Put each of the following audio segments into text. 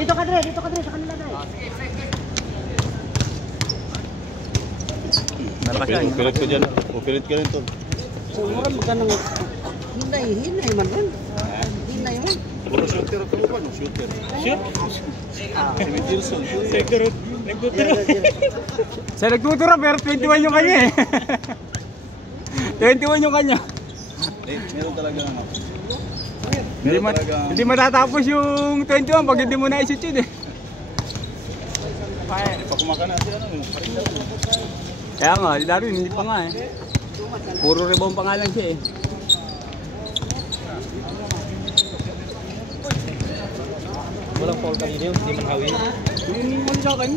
Dito ka Dre, sa kanila Dre. Upilit ko dyan. Upilit ka rin to. Sumuran mo ka nang hinay man rin. Hinay man. Puro shooter ako ba? Shooter. Shoot? Si Wilson. Nagtuturo. Siya nagtuturo pero 21 yung kanya eh. 21 yung kanya. Meron talaga ano. Hindi matatapos yung 21 pag hindi mo na-shoot yun eh. Pag kumaka na siya ano. Kaya nga, si Darwin hindi pa nga eh. Puro rebound pa nga lang siya eh. Walang foul kanina yun, hindi man hawi. Yung mo sa akin.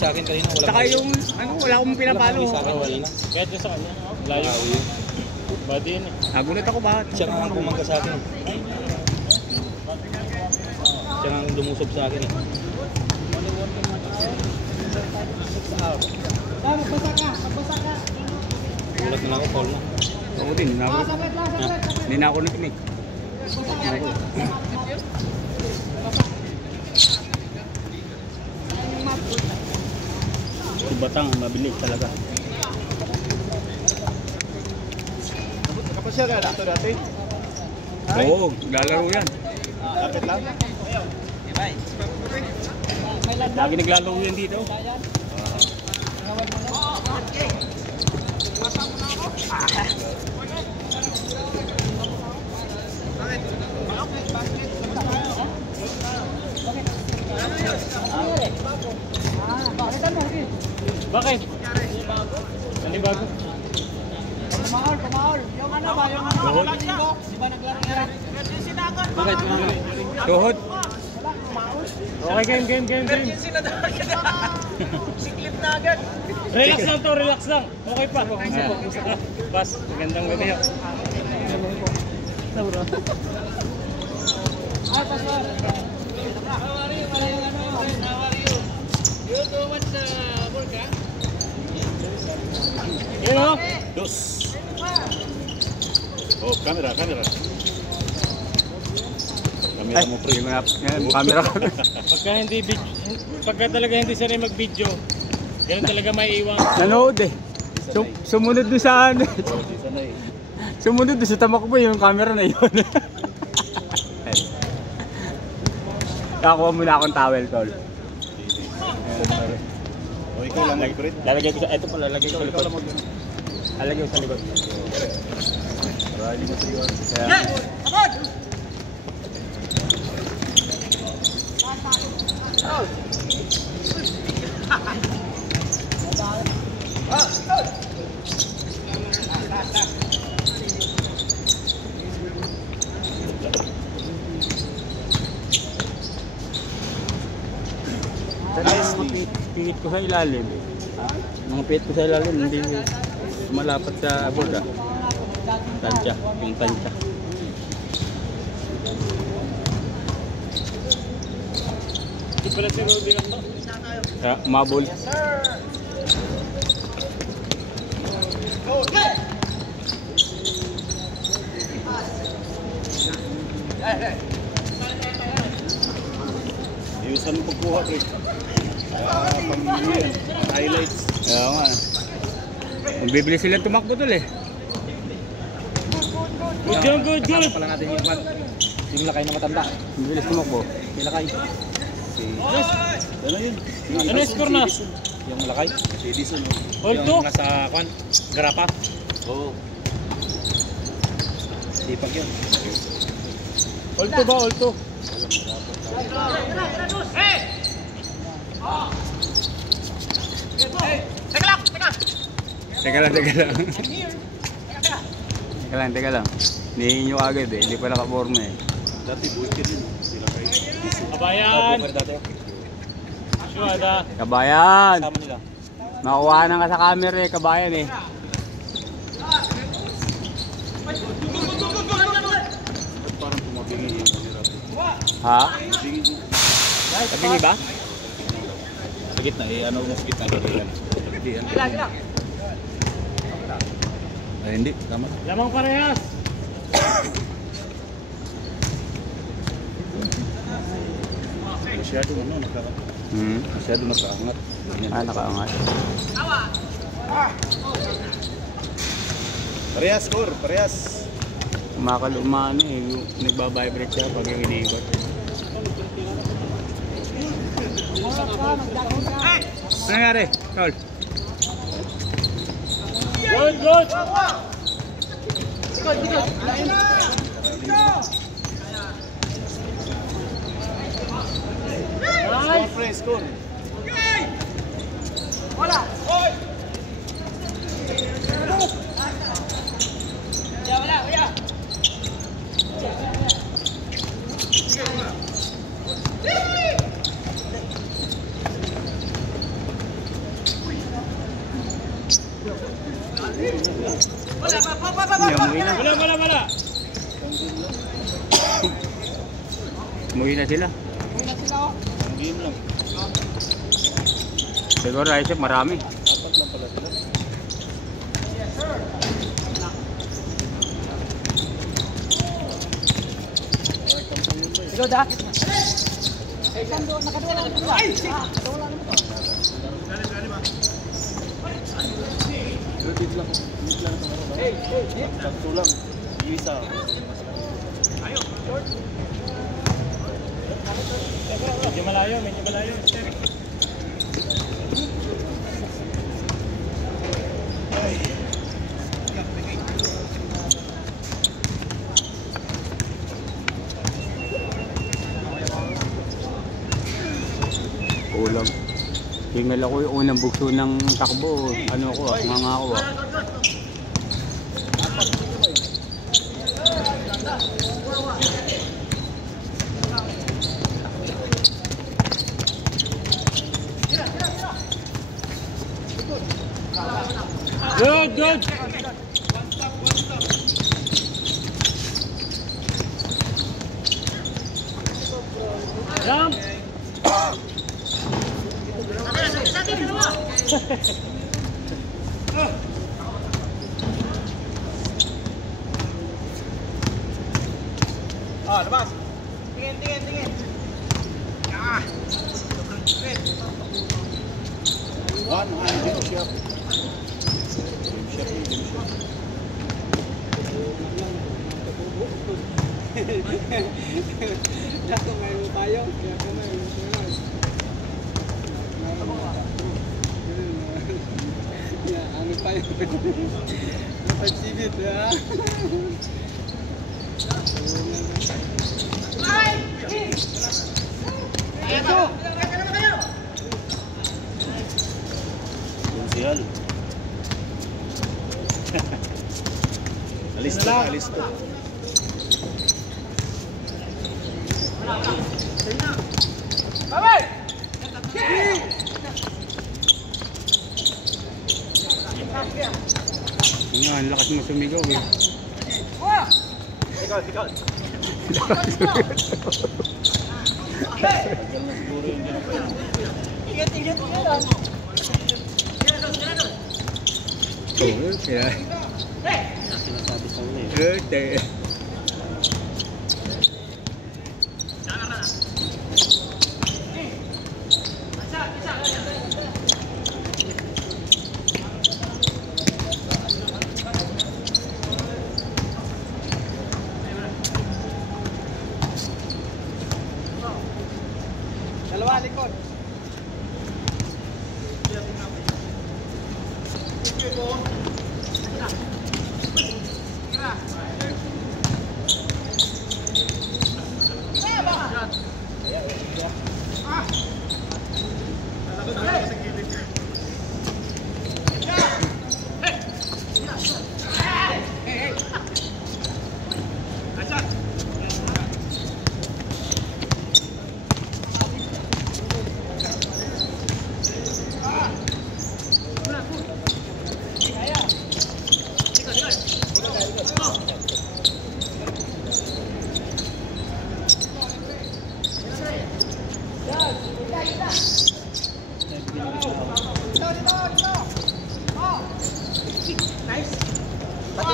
Sa akin kanina, walang Saka yung, ano, wala akong pinapalo. sa akin kanina. Kahit yung sa kanya, layo. Badi yun eh. Nagulat ako bakit. Siya nga ang kumangga sa akin. Siya nga ang lumusob sa akin eh. Ulat na lang ako, foul na. Ako din, nagulat. Hindi na ako natinig. Si Batang, mabilis talaga. Kapag siya ka dito dati? Oo, lalaro yan. Lapit lang? Lagi naglalaro yan dito. Bakit? Ano yung bago? Kumahol. Yung ano ba? Yung ano? Di ba naglaro yan? Bakit? Tuhod. Okay, game. Siklip na agad. Relax lang to, relax lang. Okay pa. Bas, magandang gabi. Naura. Yun o. Dos. Oh, camera. Camera mo pre. Camera ko. Pagka talaga hindi sanay mag-video, ganun talaga may iwan. Nanood eh. Sumunod doon sa ano. Sumunod doon sa tamakbo yung camera na yun. Nakakuha muna akong towel, tol. O ikaw lang mag-print. Lalagay ko sa, eto pa, lalagay ko sa likod. Lalagay ko sa likod. Rally mo sa iwan. Pihit ko sa ilalim. Mga pihit ko sa ilalim, hindi malapat sa board ah. Tansya, yung tansya. Hindi pala si Rudy lang to. Kaya umabol. Iusan mo pagkuha pre. Pamilya. Highlights. Kaya nga. Magbibili sila tumakbo tol eh. Good. Pala natin yung lakay na matanda. Mabilis tumakbo. Yung lakay. Ano yun? Ano yung score na? Yung lakay. Si Edison. All to? Yung nasa kwan. Garapa. Oo. Sipag yun. All to ba? All to? Teka lang. Nihin nyo agad eh. Hindi pa nakaporma eh. Dati buwitin yun. Sila kay Edison. Kabayan! Suwada. Kabayan! Sama nila. Makuha na ka sa camera eh. Kabayan eh. Parang tumabingin yung camera. Ha? Tumabingin yung... Tabingi ba? Sa gitna eh. Ano mo sa gitna? Hindi yan. Ay hindi. Tama. Lamang parehas. Masyado masyado nakaangat. Ah, nakaangat. Parehas, score, parehas. Kumakaluma ano eh, yung nagbabibrate siya pag yung iniikot. Ano nangyari? Tol? Good, good! Score, pre, score. Umuwi na. Wala! Umuwi na sila. Ang game lang. Siguro Isaac marami. Apat lang pala sila. Ikaw da. Nakadula lang ito. Ay! Nakadula lang ito. Bit lang. Hey! Sakto lang. Isa. Medyo malayo. Kulang. Tingnan ako yung unang bugso ng takbo. Ano ako ah, ngangako ah. Good! Jump! Labas. Tingin. One hand, game shot. Jago main tayo. Ya, ano pa yun? Napag-sibit, ha? Sial. Alis to. Nga, ang lakas mo sumigaw eh. Tagal na siguro yung ginagawa. Ingat. Oo, kaya. Sinasabi sa uli. Okay. Dalawa likod.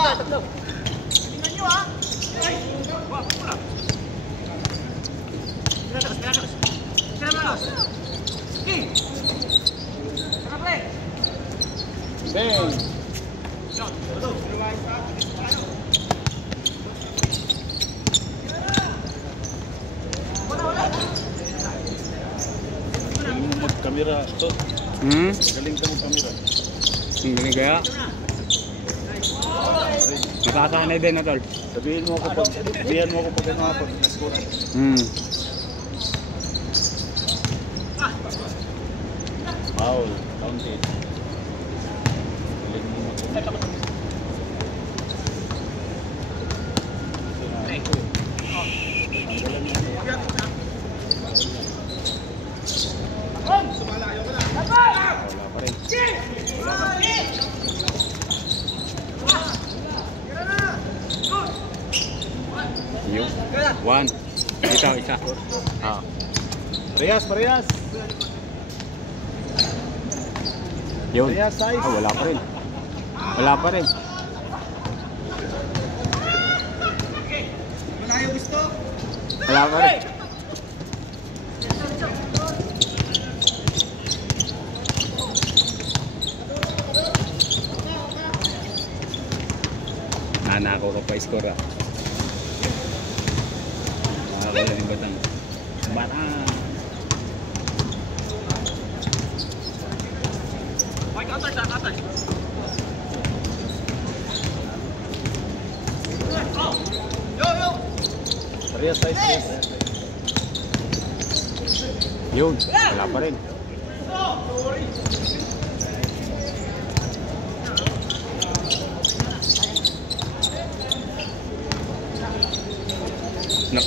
Tatlo. Tingnan nyo ha. Wala. Tira Bang! Galing mo mag-camera to. Galing ka mag-camera. Hindi kaya. Makasanay din na tol. Sabihan mo ako pag nakapag nascore. Foul, counted. Galing mo mag-camera. Wala pa rin. Yun. 1. Isa. Ah. Parehas. Yun. Parehas size. Oh, wala pa rin. Wala pa rin. Nanako ka pa score ah. Nakakala ng batang. Batang. Parehas size. Yun. Wala pa rin. No.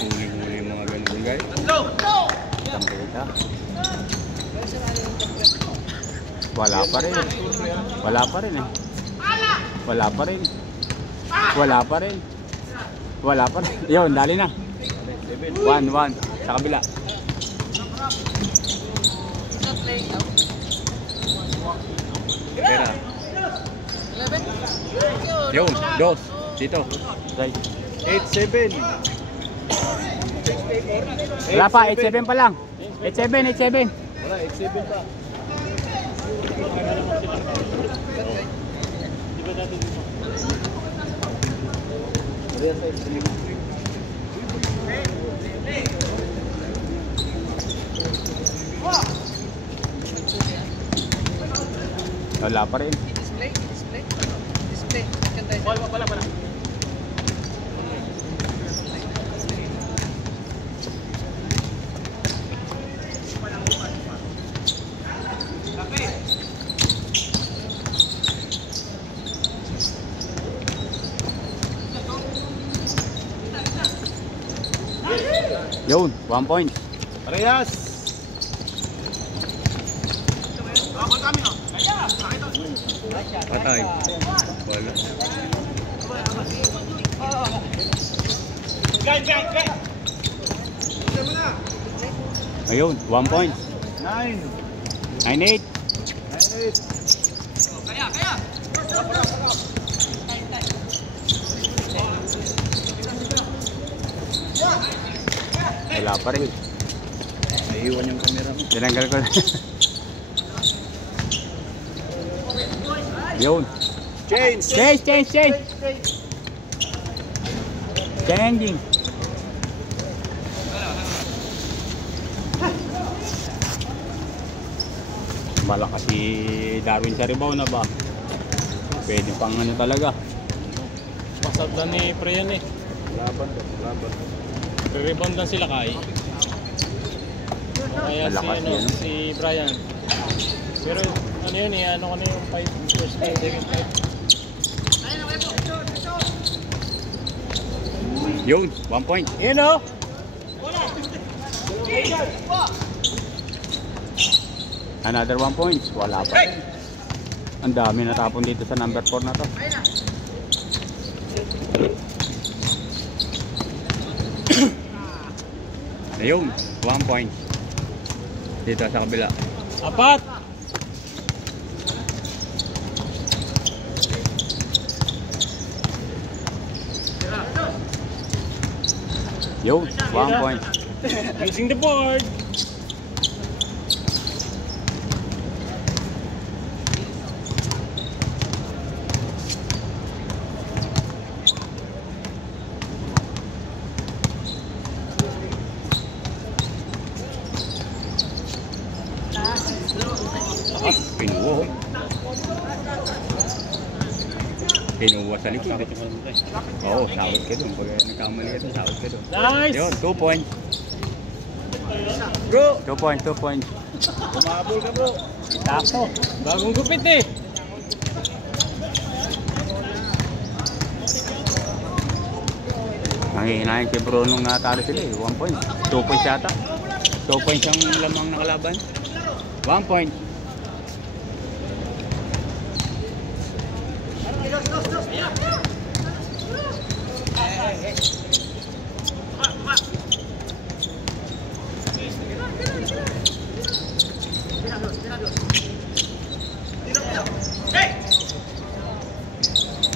Huli yung mga ganun guys. Tambita. Wala pa rin. Yun, dali na. 1-1 sa kabila. Pera. Yun, 2. Dito. Right. 8-7. Wala pa, 8-7 pa lang. 8-7. Wala, 8-7 pa. Parehas size. Wala pa rin. Display. Wala. Yun, 1 point. Parehas. Patay. Wala. Ayun, 1 point. 9. 9-8. 9-8. Wala pa rin. Naiiwan yung camera mo. Tinanggal ko na. Yun. Change. Changing. Malakas si Darwin sa rebound na ba? Pwede pang ano talaga. Pasab na ni Priyan eh. Laban. Re-rebound lang sila kay. Kaya Malakas si Brian. Pero ano yun eh, ano ko na yung 5 first time, second time. Yun, 1 point. Yun o! Another 1 point. Wala pa rin. Ang dami natapon dito sa number 4 na to. Ayun, 1 point. Dito sa kabila. 4! Yun, 1 point. Using the board! Pinuho. Pinuho sa likod. Oo, sahod ka doon. Pag nagkamali ka doon, sahod ka doon. Nice! Yun, 2 points. Bro! 2 points, 2 points. Umabol ka bro. Tako. Bagong gupit eh. Nanghihinahin si Bruno nga talo sila eh. 1 point. 2 points yata. 2 points ang lamang nakalaban. 1 point.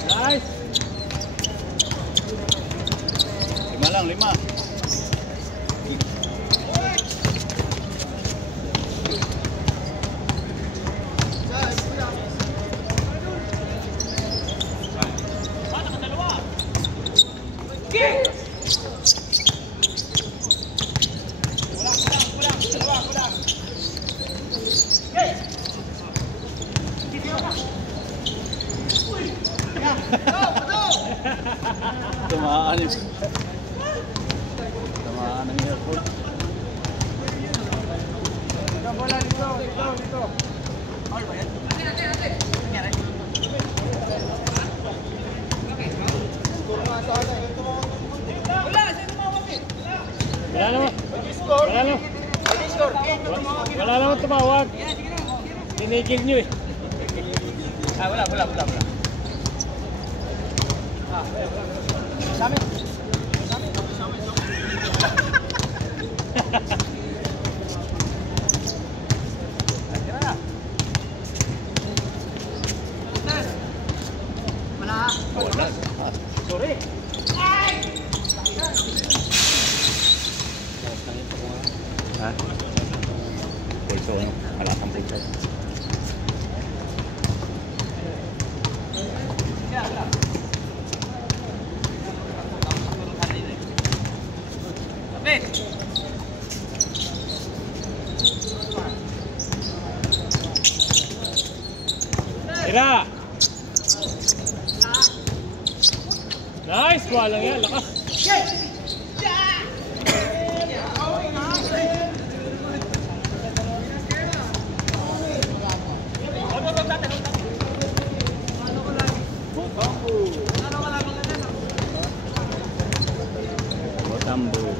Nice! 5 lang, 5. Tumaan eh. Tumaan ang airport. Wala naman. Wala naman. Wala naman tumawag. Tinigil nyo eh. Wala. Sami. Sorry. Ha? Pulso, no? Malatang pulso. Tira! Nice! Walang yan. Lakas! Tambo.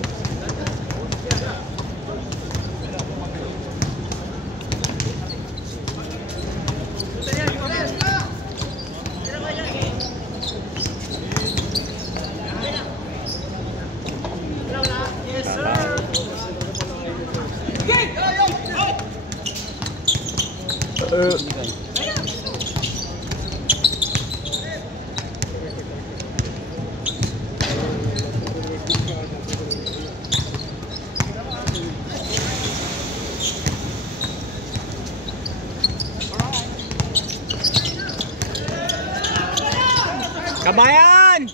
Kabayan!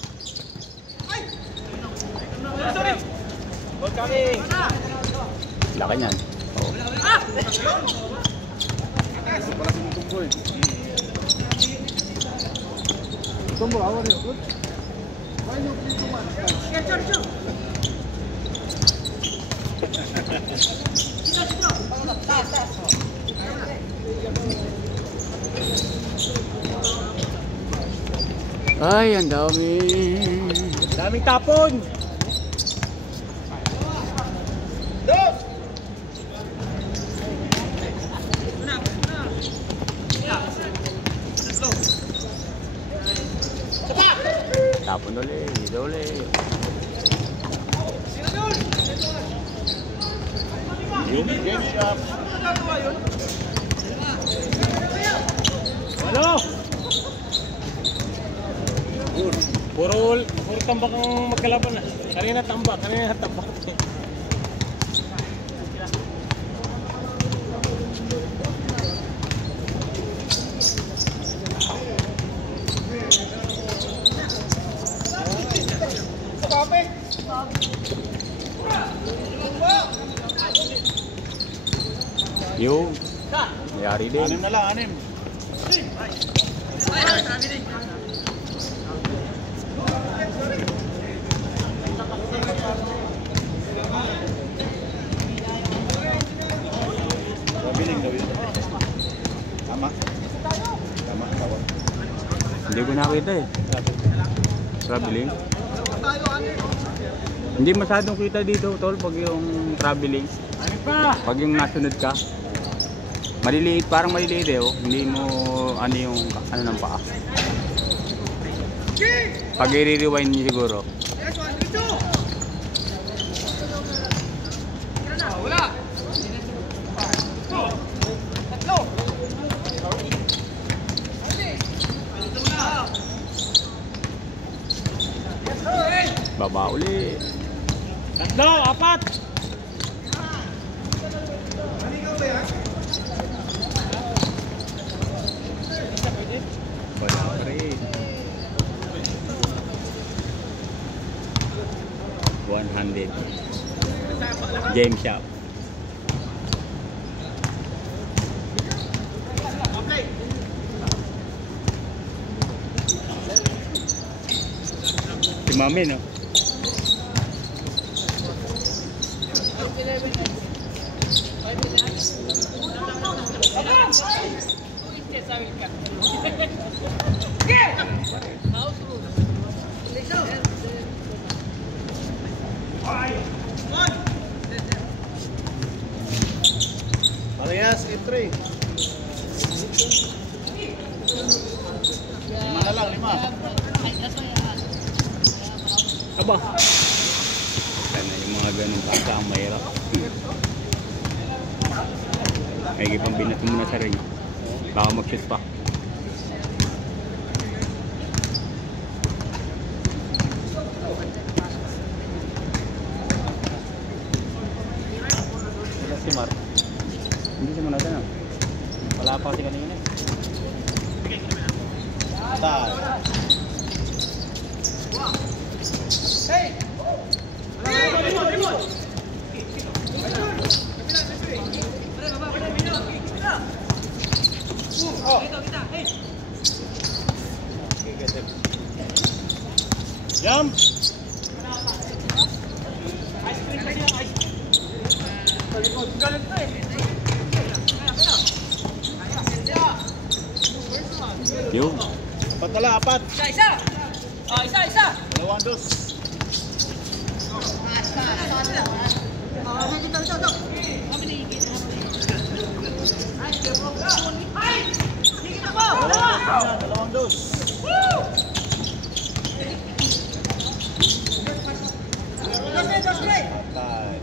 Laki niyan. Oo. Tumbo, awal yun. Ay, ang dami. Daming tapon! Tapon ulit. Game shop. Ano? Puro tambak ang magkalaban na. Kanina tambak. Yung Mayari din. Anim na lang, anim. Pabiling daw yun. Tama. Tama, tawag. Hindi ko nakita eh. Traveling. Hindi masyadong kita dito, tol, pag yung traveling. Pag yung nasunod ka. Maliliit, parang maliliit eh, oh. Hindi mo ano yung ano ng paa. Pag i-rewind niyo siguro. Baba uli. Tatlo, apat. Wala pa rin. 100. Game shop. Si Mami, no? Parehas, 8-3. Lima na lang, lima. Aba. Sana yung mga ganun pagka ang mahirap. May pang binat mo na sa ring. Baka mag-shoot pa. Si Mar. Hindi siya muna na. Wala pa kasi kanina. Start. Jump. Yung. Apat na lang, apat. Isa! Oh, isa! Dalawang dos. Dalawang dos. Patay.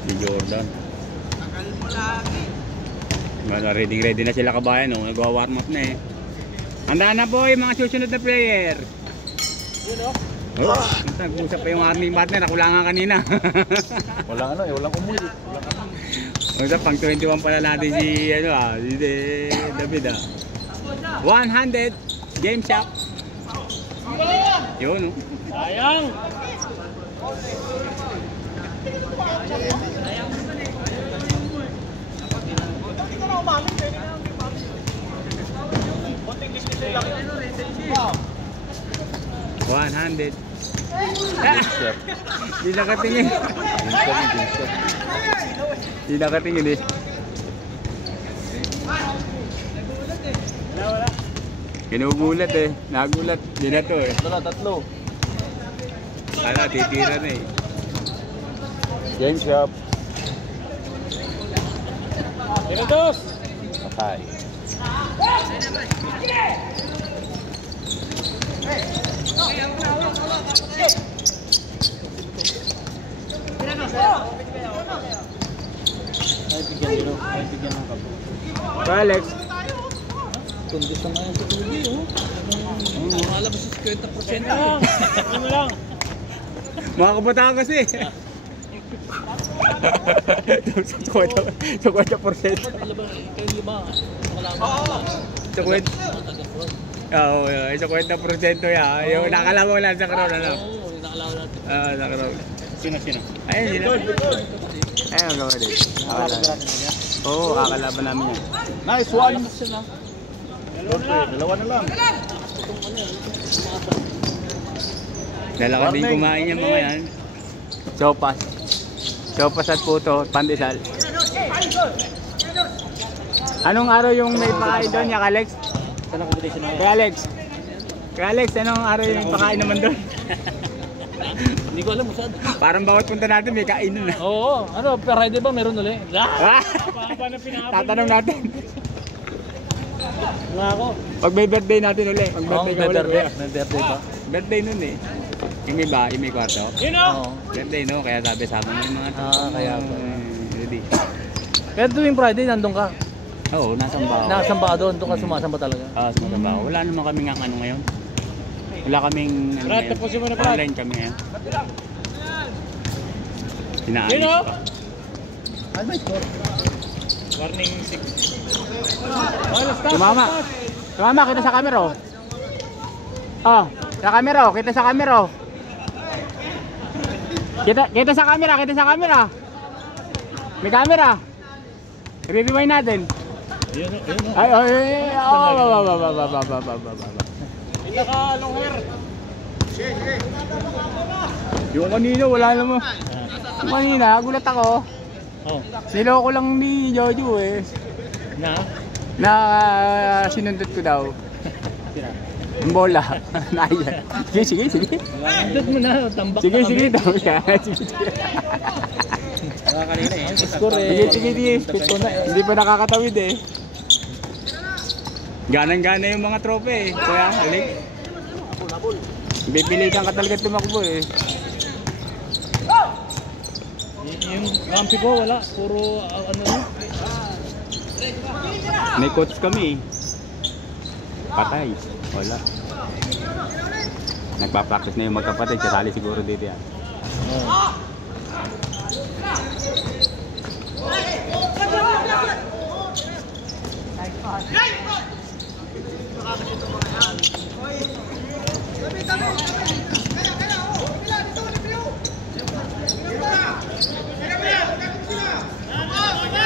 Si Jordan. Ready na sila kabayan, no? Nagwa-warm up na eh. Handa na po yung mga susunod na player. Oh, nag-usap pa yung aming partner, ako lang nga kanina. Walang ano eh, walang umuwi. Usap pang 21 pala natin si si David 100 game shop. Yun, no? Sayang. Wow. 100. Di nakatingin. Di nakatingin eh. Kinugulat eh. Nagulat. Di na to eh. Tatlo. Kala titira na eh. Game shop. Tirados. Patay. Alex. Tundis na nga yung tutuloy, oh. Malabas yung 50%. Ano lang. Mga kabataan kasi. Sa 50%. Kayo lima. Nakalaman. Sa 50%. Oo, sa 50% yan. Yung nakalawang lang sa crown, ano? Oo, nakalaman natin. Sa crown. Sino? Ayun, sila. Ayun, ang gawa din. Oo, kakalaban namin yan. Nice one! Dalawa na lang. Dalawa din kumain yung mga yan. Sopas. Sopas at puto, pandesal. Anong araw yung may pakain doon, Yak Alex? Saan ang competition na yan? Kaya Alex, anong araw yung may pakain naman doon? Hindi ko alam kung saan. Parang bawat punta natin may kain nun. Oo, ano, Friday ba meron ulit? Tatanong natin. Wala ako. Pag may birthday natin ulit. Pag birthday ka ulit. May birthday ba? Birthday nun eh. Yung may ba? Yung may kwarto? Oo. Birthday no? Kaya sabi sa akin yung mga... Kaya pa. Ready. Pero tuwing Friday, nandun ka. Oo, nasamba ako. Nakasamba ka doon, doon ka sumasamba talaga. Sumasamba ako. Wala naman kami nga ano ngayon. Wala kaming... Brad, tapusin mo na, Brad. Online kami ngayon. Inaayos pa. Ano ba ito? Warning 6. Tumama. Tumama, kita sa camera oh. Oh, sa camera oh. Kita sa camera oh. Kita sa camera, kita sa camera. May camera. I-rewind natin. Yun. Ay, Kita ka, long hair. yung kanina, wala naman. Yung kanina, gulat ako. Oh. Niloko lang ni Jojo eh. Na sinundot ko daw. Yung bola. Naya. Sige. Nandun mo na, tambak Sige, na kami. daw siya. Sige. Kanina eh. Score eh. Sige. Hindi pa nakakatawid eh. Ganang-gana yung mga trope eh. Kaya, halik. Bipilitan ka talaga tumakbo eh. Yung kampi ko, wala. Puro ano yun. May coach kami. Patay. Wala. Nagpa-practice na yung magkapatid. Kasali siguro dito yan.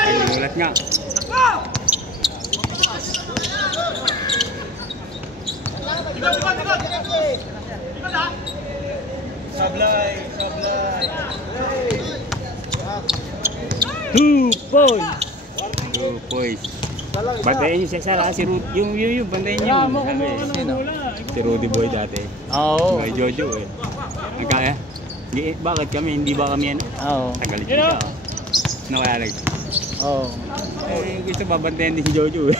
Ay, nagulat nga. Sablay. 2 points. 2 points. Bantayan niyo siya sa si Rudy. Yung bantayan niyo. Sino? Si Rudy Boy dati. Oo. Kay Jojo eh. Ang kaya. Bakit kami? Hindi ba kami yan? Oo. Tagalit kita. Ano kaya like? Oo. Eh, gusto babantayan din si Jojo eh.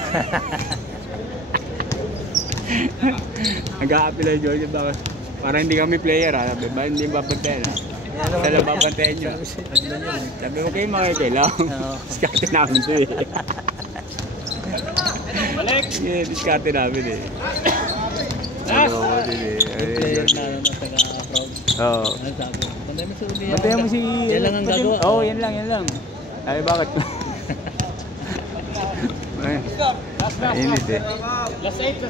Nag-a-appeal ang Jojo bakit? Para hindi kami player ha. Sabi ba hindi babantayan ha? Sala babantayan nyo. Sabi mo kayo makikailang. Diskarte namin ito eh. Balik. Yeah, diskarte namin eh. Last. Ano din eh. Player na taga-proud. Oo. Ano sabi? Bantayan mo si Rudy. Bantayan mo si... Yan lang ang gagawa. Oo, yan lang. Ay, bakit? Ay, init eh. Last 8.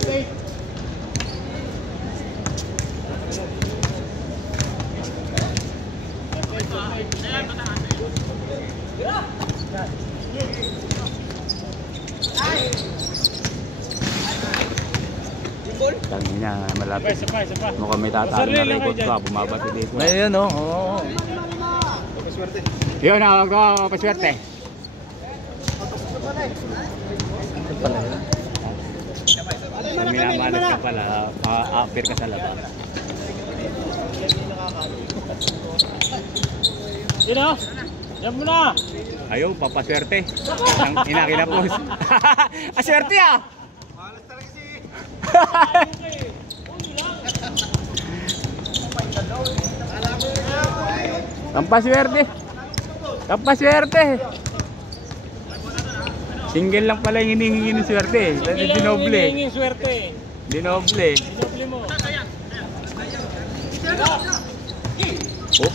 Tangina, malapit. Isa pa. Mukhang may tatalo na record ko. Bumabati dito. May yun oh. Oo. Yun, nawag ko. Paswerte. Ito pala yun. Pag minamalat ka pala, appear ka sa labas. Sino? Yan mo na. Ayaw, papaswerte. Ang inakinapos. Aswerte ah! Kampaswerte. Single lang pala yung hinihingi ng swerte. Dinoble. Hinging swerte. Dinoble. Dinoble mo. Oh.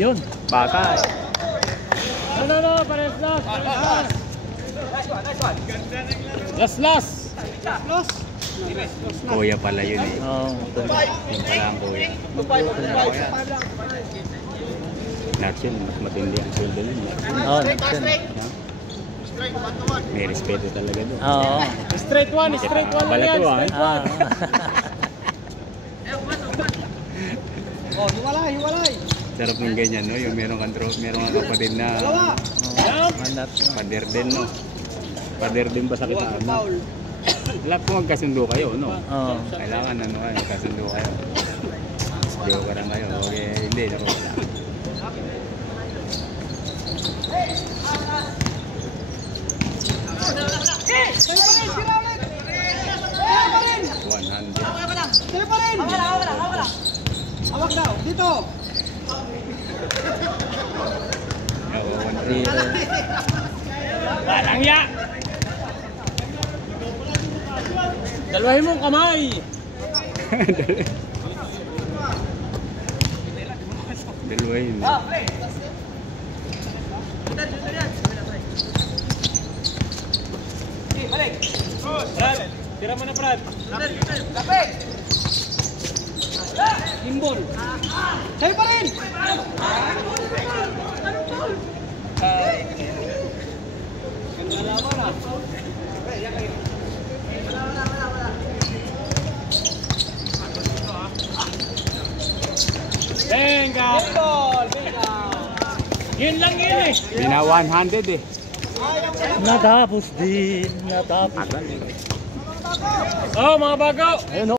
Yun. Baka eh. No, pares last. Last. Kuya pala yun eh. Oo. Yung pala ang kuya. Lahat yun, mas matindi ang sweldo yun. Oo, yun. May respeto talaga doon. Oo. Straight one lang yan. Balato ah. Ah. Oh, hiwalay. Sarap ng ganyan, no? Yung meron kang kapatid na Mandat. pader din, no? Pader din ba sa kita? No? Lahat kung magkasundo kayo, no? Oo. Kailangan ano kayo, magkasundo kayo. Joke lang kayo. Okay, hindi, naku wala. Kaya pa rin! Hawak daw, dito! Walang ya. Dalawahin mong kamay. Dalawa yun. Brad, tira mo na Brad. Gimbal! Kaya pa rin! Venga. Yun lang yun eh. Bina 100 eh. Natapos din. Natapos. Tagal eh. Oh, mga bagaw. Ayun,